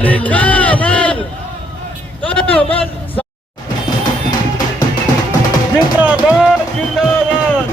जिंदाबाद जिंदाबाद जिंदाबाद जिंदाबाद।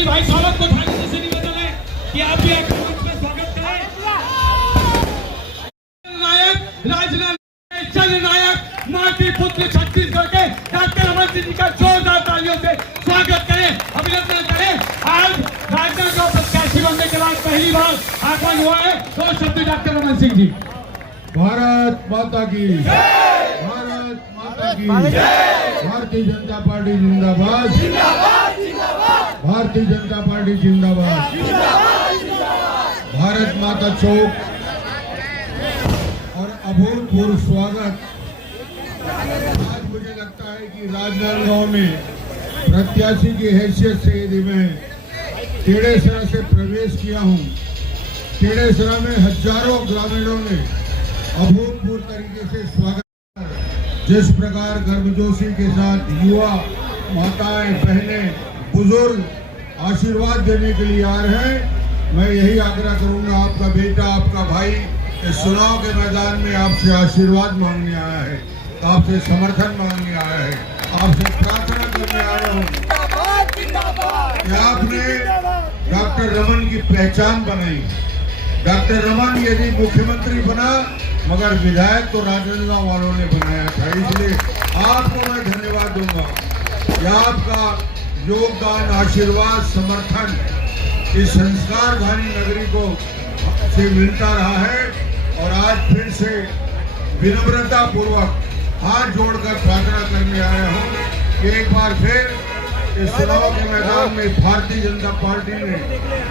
भाई स्वागत को थाने से निवेदन है कि आप भी आकर मंच में स्वागत करें। नायक राजनायक जननायक माटी पुत्र छत्तीसगढ़ के डॉक्टर अमर सिंह जी का जोरदार तालियों से स्वागत करें, अभिनंदन करें। आज राजनांदगांव प्रत्याशी बनने के बाद पहली बार आगमन हुआ है दो शब्द डॉक्टर अमर सिंह जी। भारत माता की भारत माता की भारतीय जनता पार्टी जिंदाबाद भारतीय जनता पार्टी जिंदाबाद। भारत माता चौक और अभूतपूर्व स्वागत। आज मुझे लगता है कि राजनांदगांव में प्रत्याशी की हैसियत से यदि मैं टेढ़ेसरा से प्रवेश किया हूं, टेढ़ेसरा में हजारों ग्रामीणों ने अभूतपूर्व तरीके से स्वागत। जिस प्रकार गर्मजोशी के साथ युवा माताएं बहनें बुजुर्ग आशीर्वाद देने के लिए आ रहे हैं, मैं यही आग्रह करूंगा, आपका बेटा आपका भाई इस चुनाव के मैदान में आपसे आशीर्वाद मांगने आया है, आपसे समर्थन मांगने आया है, आपसे प्रार्थना करने आया हूँ कि आपने डॉक्टर रमन की पहचान बनाई। डॉक्टर रमन यदि मुख्यमंत्री बना मगर विधायक तो राजनांदगांव वालों ने बनाया था, इसलिए आपको मैं धन्यवाद दूंगा। यह आपका योगदान, आशीर्वाद, समर्थन इस संस्कारधानी नगरी को से मिलता रहा है और आज फिर से विनम्रता पूर्वक हाथ जोड़कर प्रार्थना करने आया हूँ कि एक बार फिर इस चुनाव के मैदान में भारतीय जनता पार्टी ने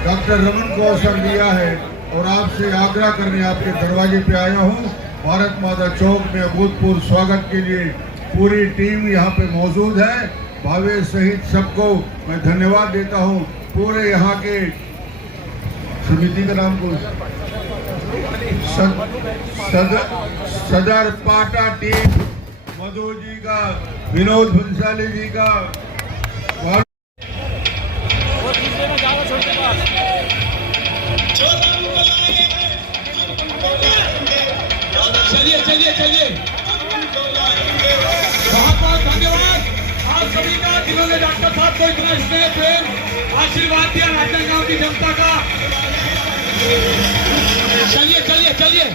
डॉक्टर रमन को अवसर दिया है और आपसे आग्रह करने आपके दरवाजे पे आया हूँ। भारत माता चौक में अभूतपूर्व स्वागत के लिए पूरी टीम यहाँ पे मौजूद है। भावेश सहित सबको मैं धन्यवाद देता हूँ। पूरे यहाँ के समिति का नाम को सदर पाटा टीम, मधु जी का, विनोद भंसाली जी का, चलिए चलिए चलिए, बहुत बहुत धन्यवाद आप सभी का जिन्होंने डॉक्टर साहब को इतना स्नेह प्रेम आशीर्वाद दिया राजनांदगांव की जनता का। चलिए चलिए चलिए।